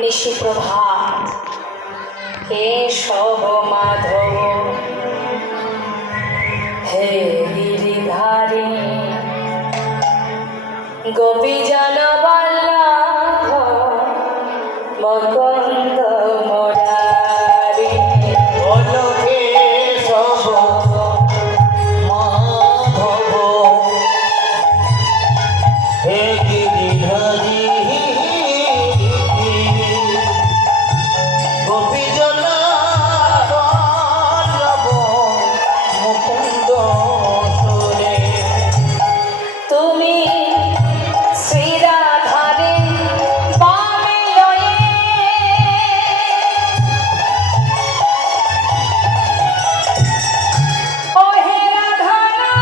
নিশি প্রভাত কেশব মাধব হে গিরিধারী গোপী জনবল্লভ মকন্দ মুরারি বলো কেশব মাধব হে গিরিধারী গোপীজন বল্লভ মুকুন্দ সুরে তুমি শ্রীরাধারে বামে লয়ে ও হে রাধারা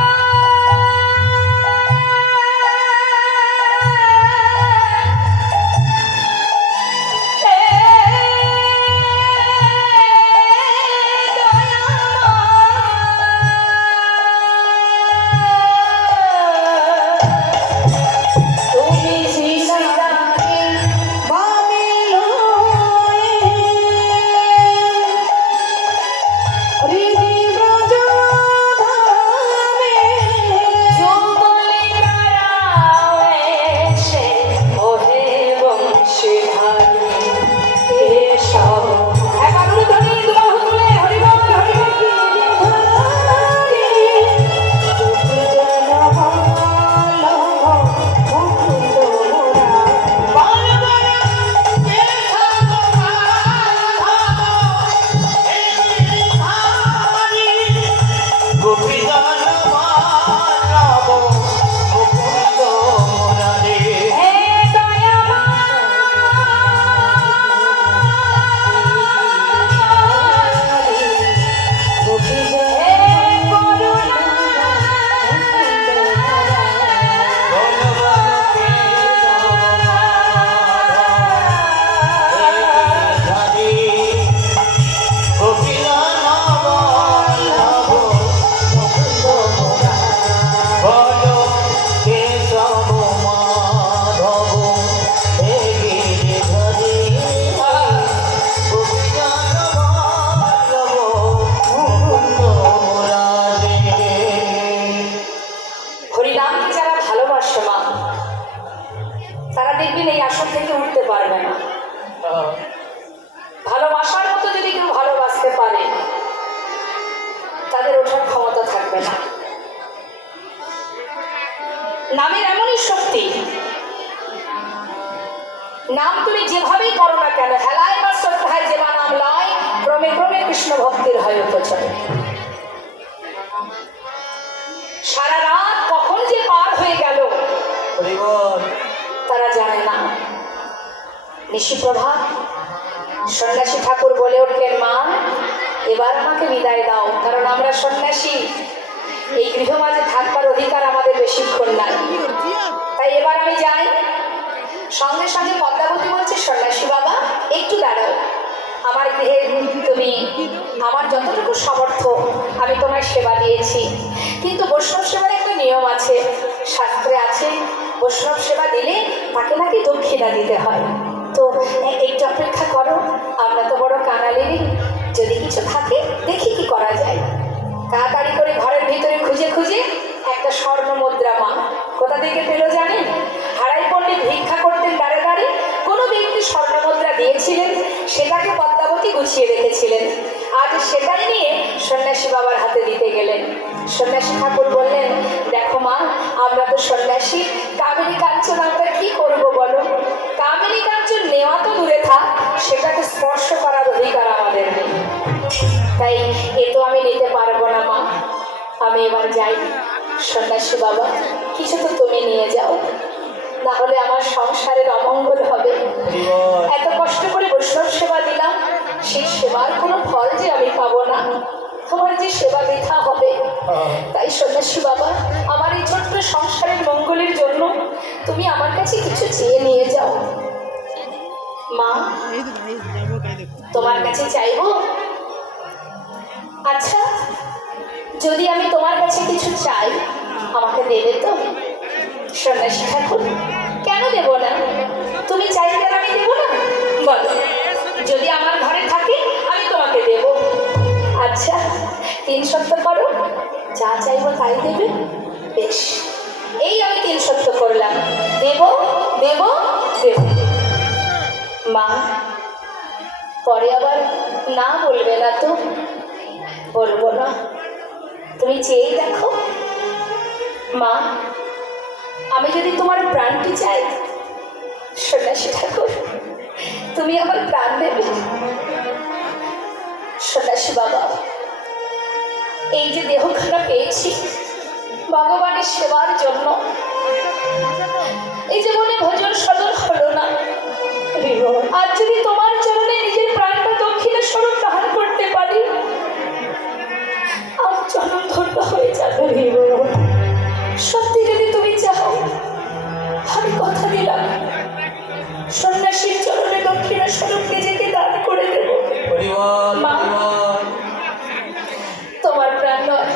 তুমি শ্রীরাধারে বামে লয়ে হৃদি ব্রজধামে যুগলিকারাবেশে ওহে বংশীধারী কেশব। একবার উলুধ্বনি দুবাহু তুলে হরি বল হরি বল গিরিধারী গোপীজন বল্লভ মুকুন্দ মুরারি। গোপীজন বল্লভ মুকুন্দ মুরারি হে বলো কেশব মাধব হে গিরিধারী গোপীজন বল্লভ মুকুন্দ মুরারি হরিনামকে যারা ভালোবাসে মা তারা দেখবেন এই আসন থেকে উঠতে পারবে না। ভালোবাসার মতো যদি কেউ ভালোবাসতে পারে তাদের ওঠার ক্ষমতা থাকবে না। নামের এমনই শক্তি, নাম তুমি যেভাবেই করো না কেন, হেলায় বা শ্রদ্ধায় যে বা নাম লয়, ক্রমে ক্রমে কৃষ্ণ ভক্তির হয় উপচয়। সারা রাত কখন যে পার হয়ে গেল হরি বল তারা জানে না। নিশিপ্রভা সন্ন্যাসী ঠাকুর বলে উঠলেন, মা এবার আমাকে বিদায় দাও, কারণ আমরা সন্ন্যাসী, এই গৃহমাঝে থাকবার অধিকার আমাদের বেশিক্ষণ নাই, তাই এবার আমি যাই। সঙ্গে সঙ্গে পদ্মাবতী বলছে, সন্ন্যাসী বাবা একটু দাঁড়াও, আমার গৃহে তুমি আমার যতটুকু সামর্থ্য আমি তোমার সেবা দিয়েছি, কিন্তু বৈষ্ণব সেবার একটা নিয়ম আছে, শাস্ত্রে আছে বৈষ্ণব সেবা দিলে তাকে নাকি দক্ষিণা দিতে হয়। তো একটু অপেক্ষা করো, আমরা তো বড় কাঙালিরই, যদি কিছু থাকে দেখি কি করা যায়। তাড়াতাড়ি করে ঘরের ভিতরে খুঁজে খুঁজে একটা স্বর্ণ মুদ্রা মা কোথা থেকে পেল জানেন? হারাই পণ্ডিত ভিক্ষা করতেন দাঁড়ে দাঁড়ে, কোনো ব্যক্তি স্বর্ণ মুদ্রা দিয়েছিলেন, সেটাকে পদ্মাবতী গুছিয়ে রেখেছিলেন। আজ সেটাই নিয়ে সন্ন্যাসী বাবার হাতে দিতে গেলেন। সন্ন্যাসী ঠাকুর বললেন, দেখো মা, আমরা তো সন্ন্যাসী, কামিনী কাঞ্চন আমরা কি করবো বলো? কামিনী কাঞ্চন নেওয়া তো দূরে থাক, সেটাকে স্পর্শ করার অধিকার আমাদের নেই, তাই এ তো আমি নিতে পারবো না মা, আমি এবার যাই। সন্ন্যাসী বাবা কিছু তো তুমি নিয়ে যাও, না হলে আমার সংসারের অমঙ্গল হবে। এত কষ্ট করে বৈষ্ণব সেবা দিলাম, সেই সেবার কোনো ফল যে আমি পাবো না, তোমার যে সেবা বৃথা হবে। তাই সন্ন্যাসী বাবা আমার এই ছোট্ট সংসারের মঙ্গলের জন্য তুমি আমার কাছে কিছু চেয়ে নিয়ে যাও। মা তোমার কাছে চাইবো? আচ্ছা, যদি আমি তোমার কাছে কিছু চাই আমাকে দেবে তো? সন্ন্যাসী ঠাকুর, কেন দেব না? তুমি চাইলে আমি দেব না? বলো। তিন সত্য করো, যা চাইবো তাই দেবে। বেশ, এই আমি তিন সত্য করলাম, দেব দেব দেব। মা, পরে আবার না বলবে না তো? বলবো না, তুমি চেয়েই দেখো। মা, আমি যদি তোমার প্রাণটি চাই, সন্ন্যাসী ঠাকুর তুমি আমার প্রাণ দেবে? সন্ন্যাসী বাবা, এই যে দেহখানা পেয়েছি ভগবানের সেবার জন্য, এই যে মনে ভজন সদল হলো না, আর যদি তোমার চরণে নিজের প্রাণটা দক্ষিণে স্বরূপ দান করতে পারি, আমার চরণ ধন্য হয়ে যাবে। সত্যি যদি তুমি চাও, আমি কথা দিলাম সন্ন্যাসীর চরণে দক্ষিণা স্বরূপ নিজেকে দান করে দেব। মা, তোমার প্রাণ নয়,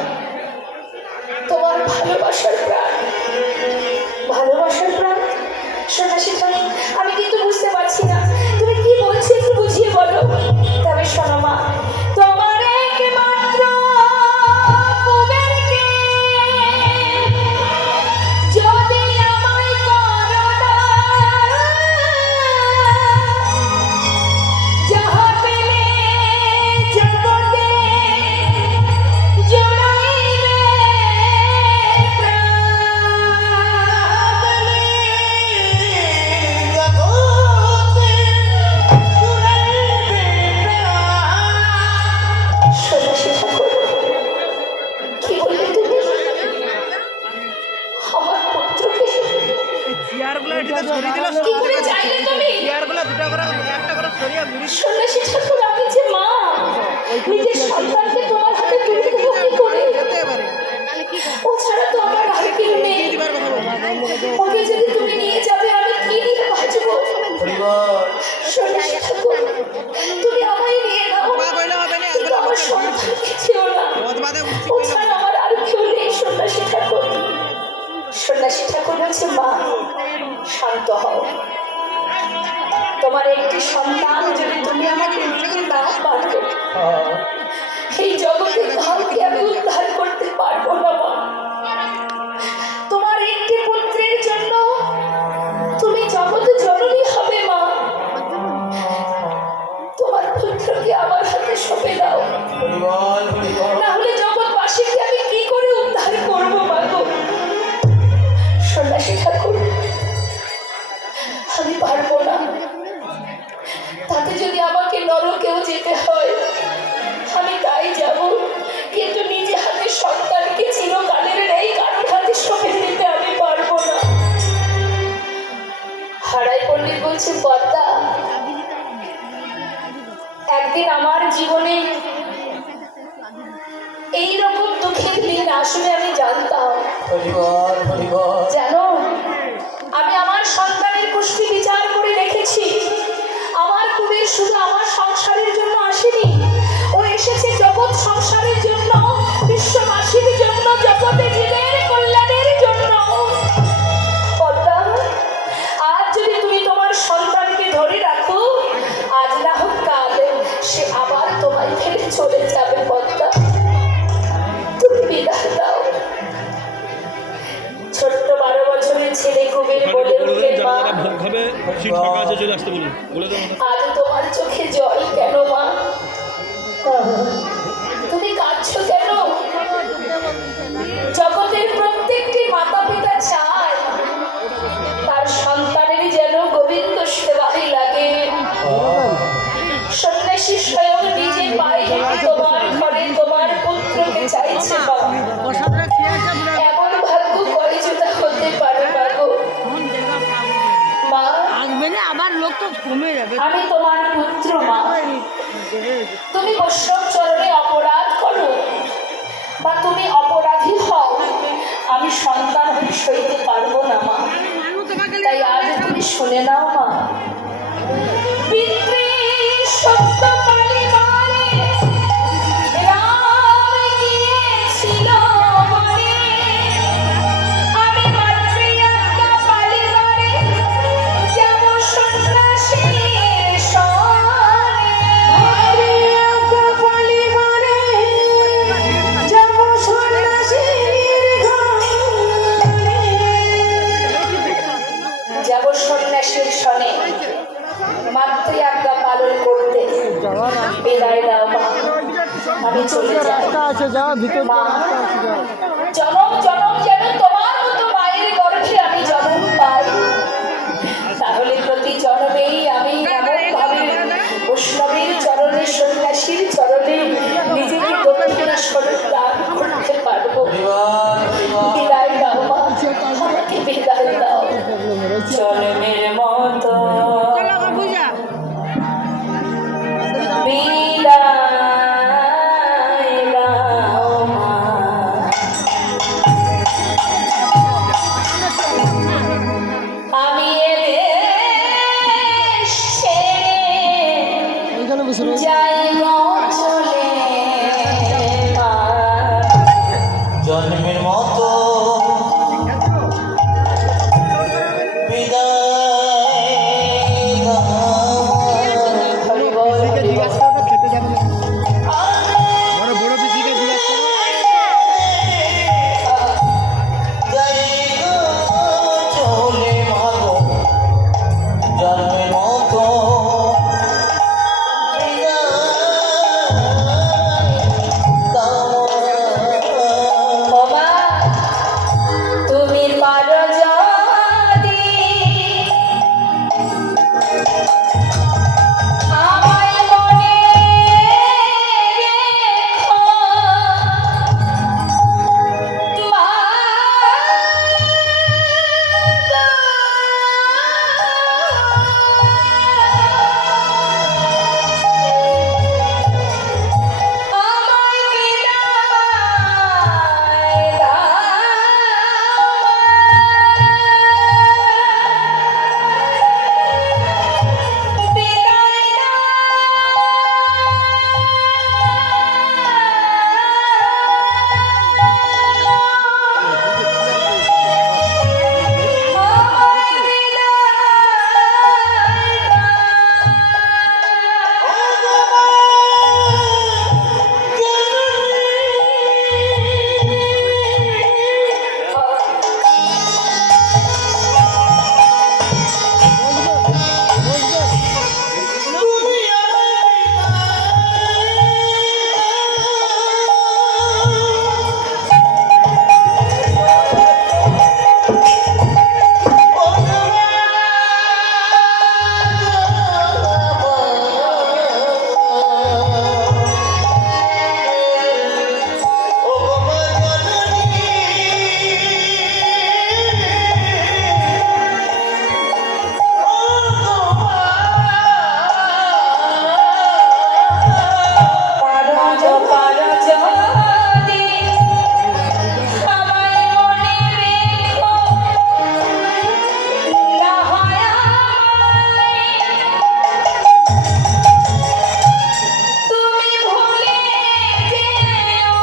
তোমার ভালোবাসার প্রাণ, ভালোবাসার প্রাণ। সন্ন্যাসী ঠাকুর, আমি কিন্তু বুঝতে পারছি না তুমি কি বলছো, একটু বুঝিয়ে বলো। তবে শোনো মা, তোমার একমাত্র কুবেরকে যদি আমায় করো দান, যাহা পেলে জগতে জড়াইবে সন্ন্যাসী ঠাকুর, কি বললে তুমি? আমার পুত্রকে কি করে চাইলে তুমি? সন্ন্যাসী ঠাকুর, আমি যে মা, নিজের সন্তানকে তোমার হাতে তুলে দেবো কি করে? ও ছাড়া তো আমার আর কেউ নেই। ওকে যদি তুমি নিয়ে যাবে, আমি কি নিয়ে বাঁচবো? সন্ন্যাসী ঠাকুর, তুমি আমায় নিয়ে নাও, কিন্তু আমার সন্তানকে ছেড়ো না। ও ছাড়া আমার আর কেউ নেই। সন্ন্যাসী ঠাকুর, সন্ন্যাসী ঠাকুর বলছে, মা শান্ত হও। তোমার একটি সন্তান যদি তুমি আমাকে নিতে না পারো, এই জগতে কাউকে আমি উদ্ধার করতে পারবো না। মা, তোমার একটি পুত্রের জন্য তুমি জগতে জননী হবে। মা, তোমার পুত্রকে আমার হাতে সঁপে দাও, না হলে জগৎবাসীকে আমি কি করে উদ্ধার করবো? মা গো, সন্ন্যাসী ঠাকুর, আমি পারবো না। তাতে যদি আমাকে নরকেও যেতে হয়, আমি তাই যাব, কিন্তু নিজে হাতে সন্তানকে চিরকালের নেই কারোর হাতে সঁপে দিতে আমি পারবো না। হারাই পণ্ডিত বলছে, পদ্মা, একদিন আমার জীবনে এইরকম দুঃখের দিন আসলে আমি জানতাম। জানো, আমি আমার সন্তানের পুষ্টি বিচার করে রেখেছি। আমার কুবের শুধু আমার সংসারের জন্য আসেনি, ও এসেছে জগৎ সংসারের জন্য, বিশ্ববাসীর জন্য, জগতে জীবের কল্যাণের জন্য। পদ্মা, আজ যদি তুমি তোমার সন্তানকে ধরে রাখো, আজ না হোক কাল সে আবার তোমায় ফেলে চলে যাবে। পদ্মা, তুমি বিদায় দাও। ছোট্ট 12 বছরের ছেলে কুবের বলে উঠলেন, মা আজ তোমার চোখে জল কেন? মা, তুমি কাঁদছো কেন? জগতের প্রত্যেকটি মাতা পিতা চায় তার সন্তানের যেন গোবিন্দ সেবাই লাগে। সন্ন্যাসী স্বয়ং নিজে পায়ে তোমার ঘরে তোমার পুত্রকে চাইছে। এমন ভাগ্য কলিযুগা হতে পারে না গো। মা, আবার লোক তো কমে যাবে। আমি তোমার পুত্র। মা, তুমি বৈষ্ণব চরণে অপরাধ করো বা তুমি অপরাধী হও, আমি সন্তান হয়ে সইতে পারবো না। মা, তাই আজ তুমি শুনে নাও। মা, পিতৃ সত্য পরিবারে রাম গিয়েছিল বনে, আমি মাতৃয়াজ্ঞা পালিবারে যাব সন্ন্যাসীর সনে। মাতৃয়াজ্ঞা পালিবারে বিদায় দাও মা, আমি চলে যাই। রাস্তা আছে, যাও ভিতর মা, রাস্তা আছে, যাও। জনম জনম যেন তোমার মতো মায়ের গর্ভে আমি জন্ম পাই, তাহলে প্রতি জন্মেই আমি এমন ভাবে বৈষ্ণবের চরণে, সন্ন্যাসীর চরণে নিজেকে দক্ষিণা স্বরূপ দান করতে পারবো। বিদায় দাও মা, আমাকে বিদায় দাও। জন্মের মতো চলো বাবুজা। বিদায় দাও মা। আমি এ দেশ ছেড়ে ওইখানে বসে রয়েছে। যাই গো চলে মা। জন্মের মতো বিদায় দাও। হরি বল, হরি বল। খেতে যাবে না। বড় পিসিকে জিজ্ঞাসা করো। যাই গো চলে মাগো, জন্মের মতো বিদায় দাও। ও মা, তুমি পারো যদি আমায় মনে রেখো, মা আমায় বিদায় দাও, বিদায় দাও, আমায় পারো যদি আমায় মনে রেখো, না হয় তুমি ভুলে যেও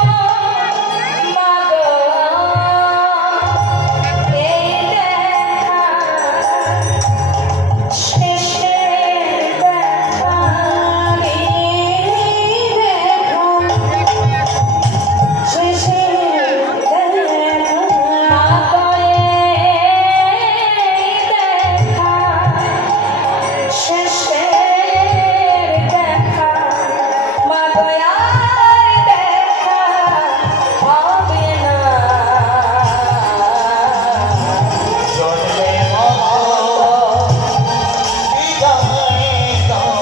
মা গো, এই দেখা শেষে দেখা শেষে দেখা শেষের দেখা মা দয়ার দেখা হবে না। জন্মের মতো বিদায় দাও।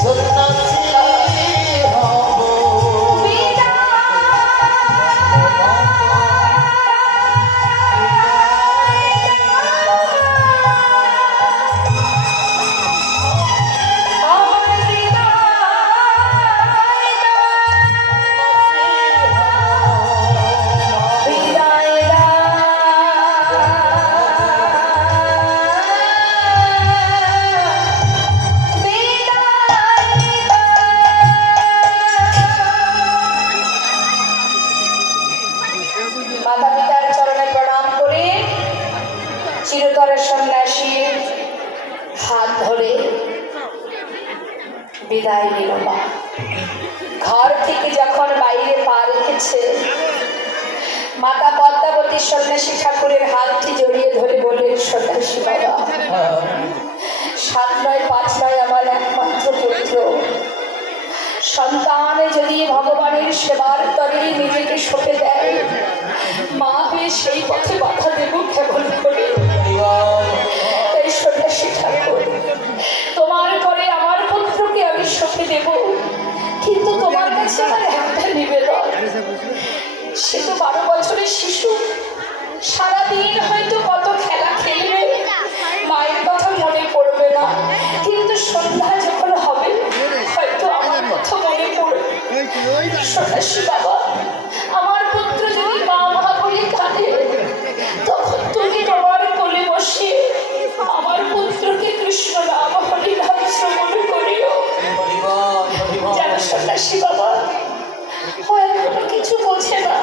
সন্ন্যাসী হব। মাতা পিতার চরণে প্রণাম করে চিরতরের সন্ন্যাসীর হাত ধরে বিদায় নিল মা। ঘর থেকে যখন বাইরে পা রেখেছে, মাতা পদ্মাবতী সন্ন্যাসী ঠাকুরের হাতটি জড়িয়ে ধরে বললেন, সন্ন্যাসী বাবা, 7 নয় 5 নয় আমার একমাত্র পুত্র সন্তান যদি ভগবানের সেবার তরে নিজেকে সঁপে দেয়, মা হয়ে সেই পথে বাধা দেব কেমন করে? তাই সন্ন্যাসী ঠাকুর, তোমার পরে আমার পুত্রকে আমি সঁপে দেব, কিন্তু তোমার কাছে আমার একটা নিবেদন। সে তো 12 বছরের শিশু, সারাদিন হয়তো কত খেলা খেলবে, মায়ের কথা মনে পড়বে না, কিন্তু সন্ধ্যা যখন হবে হয়তো আমার কথা মনে পড়বে। সন্ন্যাসী বাবা, আমার পুত্র যদি মা মা বলে কাঁদে, তখন তুমি তোমার কোলে বসে আমার পুত্রকে কৃষ্ণ নাম হরি নাম শ্রবণ করিও। জানো সন্ন্যাসী বাবা, ও এখনো কিছু বোঝে না,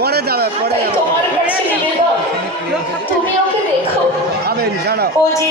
পরে যাবে, পরে তাই যাবে। তোমার কাছে নিবেদন, তুমি ওকে দেখো। আবেন জানো ও যে